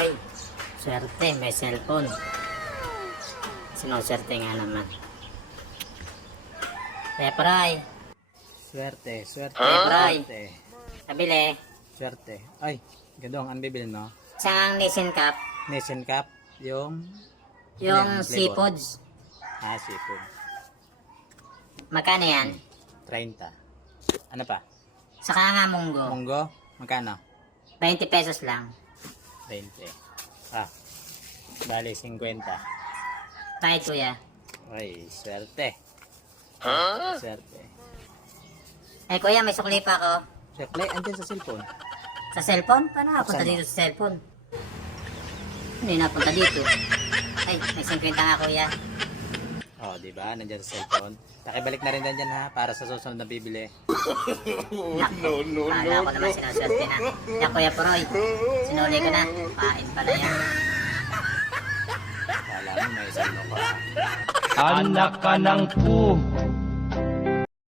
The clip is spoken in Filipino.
Ay, swerte, may cellphone. Sinuswerte nga naman. Pepray, Swerte, swerte, Pepray. swerte. Nabili. Swerte. Ay, gadong, ang bibilin mo? Isang Nissin Cup. Nissan Cup, yung... Yung Ano yan, flavor? seafoods. Seafood. Magkano yan? 30. Ano pa? Saka nga munggo. Munggo, magkano? 20 pesos lang. 20. Bali, 50. Kahit kuya. Ay, swerte. Swerte. Eh kuya, may sukli pa ako. Swerte, andyan sa cellphone. Sa cellphone? Paano napunta Buksan mo. dito sa cellphone? Hindi napunta dito. Ay, may 50 nga kuya. Oh, di ba? Nandiyan sa cellphone. Pakibalik na rin nandiyan ha, para sa susunod na bibili. Kala ko naman sinuswerte na. Yan kuya Poroy. Sinuli ko na. Pain pala yan. Kala mo may isang ka. Anak ka ng pu.